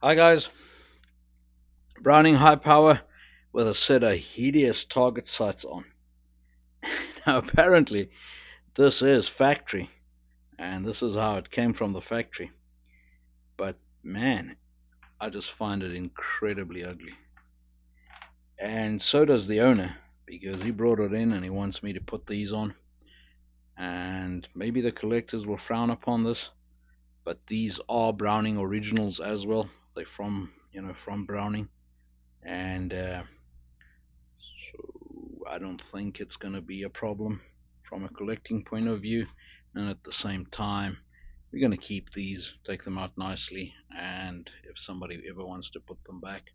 Hi guys, Browning high power with a set of hideous target sights on. Now apparently this is factory and this is how it came from the factory. But man, I just find it incredibly ugly. And so does the owner because he brought it in and he wants me to put these on. And maybe the collectors will frown upon this, but these are Browning originals as well. They're from Browning. And So I don't think it's going to be a problem from a collecting point of view. And at the same time, we're going to keep these, take them out nicely, and if somebody ever wants to put them back,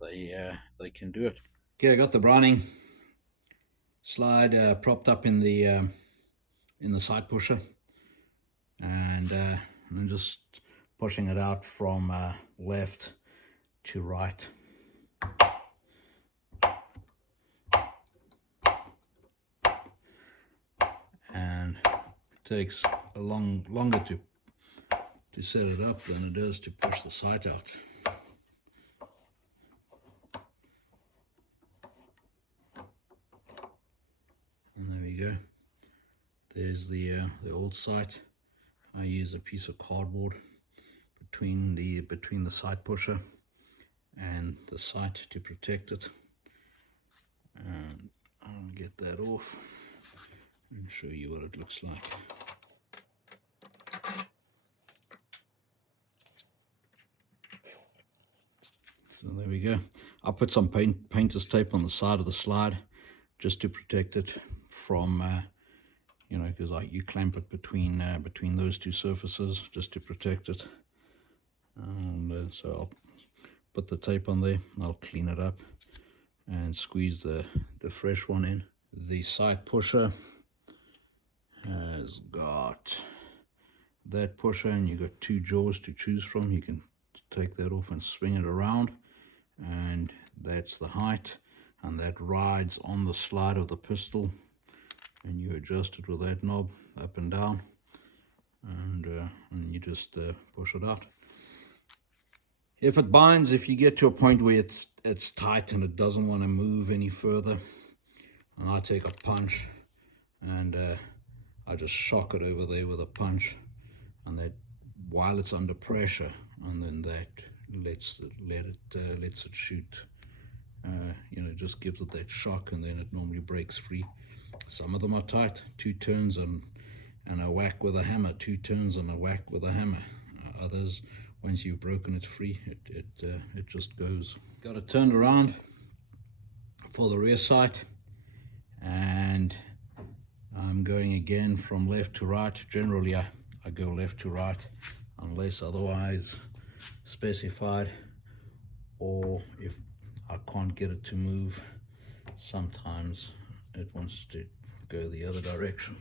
they can do it. Okay, I got the Browning slide propped up in the side pusher, and I'm just pushing it out from left to right. And it takes a longer to set it up than it is to push the sight out. And there we go. There's the old sight. I use a piece of cardboard between the sight pusher and the sight to protect it. And I'll get that off and show you what it looks like. So there we go. I put some painter's tape on the side of the slide just to protect it from because you clamp it between those two surfaces just to protect it. And so I'll put the tape on there, I'll clean it up and squeeze the fresh one in. The side pusher has got that pusher, and you got two jaws to choose from. You can take that off and swing it around, and that's the height, and that rides on the slide of the pistol, and you adjust it with that knob up and down, and you just push it out. If it binds, if you get to a point where it's tight and it doesn't want to move any further, and I take a punch and I just shock it over there with a punch, and that while it's under pressure, and then that lets it shoot. Just gives it that shock, and then it normally breaks free. Some of them are tight, 2 turns and a whack with a hammer, 2 turns and a whack with a hammer. Others, once you've broken it free, it just goes. Got it turned around for the rear sight, and I'm going again from left to right. Generally I go left to right unless otherwise specified, or if I can't get it to move, sometimes it wants to go the other direction.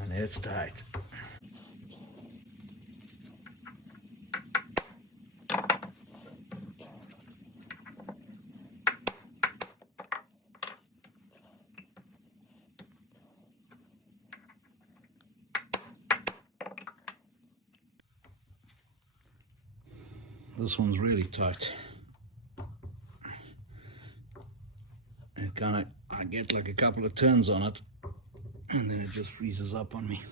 And it's tight. This one's really tight. I get like a couple of turns on it, and then it just freezes up on me.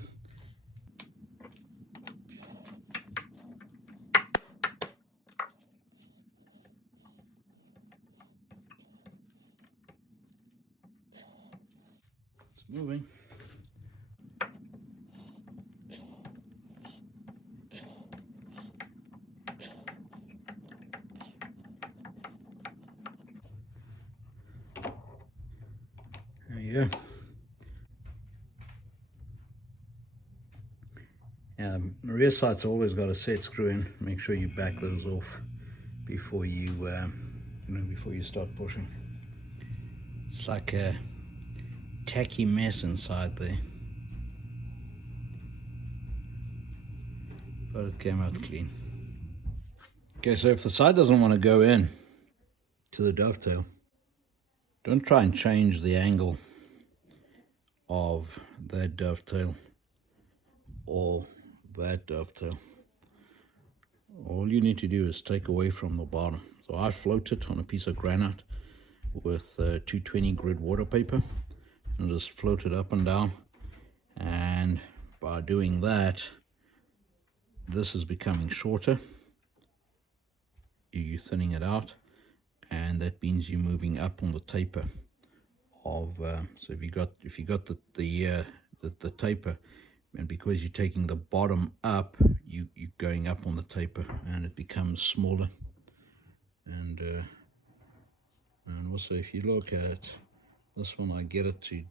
It's moving. There you go. Rear sight's always got a set screw in. Make sure you back those off before you start pushing. It's like a tacky mess inside there, but it came out clean. Okay, so if the sight doesn't want to go in to the dovetail, don't try and change the angle of that dovetail or that dovetail. you need to do is take away from the bottom. So I float it on a piece of granite with 220 grit water paper and just float it up and down. And by doing that, this is becoming shorter. You're thinning it out, and that means you're moving up on the taper of so if you got the taper, and because you're taking the bottom up, you're going up on the taper, and it becomes smaller. And also, if you look at this one, I get it to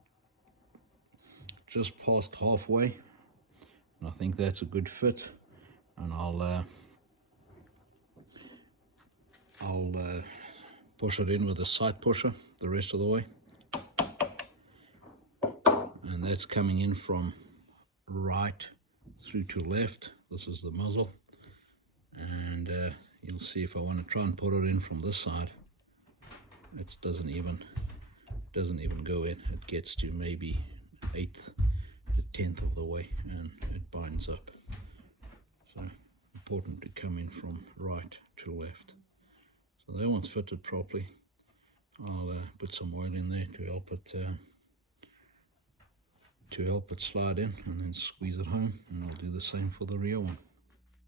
just past halfway, and I think that's a good fit. And I'll push it in with a side pusher the rest of the way, and that's coming in from right through to left. This is the muzzle, and you'll see if I want to try and put it in from this side, it doesn't even go in. It gets to maybe 1/8 to 1/10 of the way, and it binds up. So important to come in from right to left. So that one's fitted properly. I'll put some oil in there to help it slide in, and then squeeze it home, and I'll do the same for the rear one.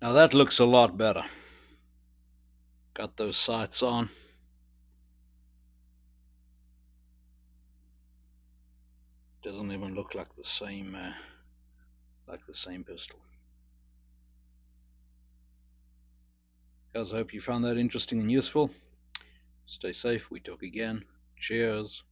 Now that looks a lot better. Got those sights on. Doesn't even look like the same pistol. Guys, I hope you found that interesting and useful. Stay safe. We talk again. Cheers.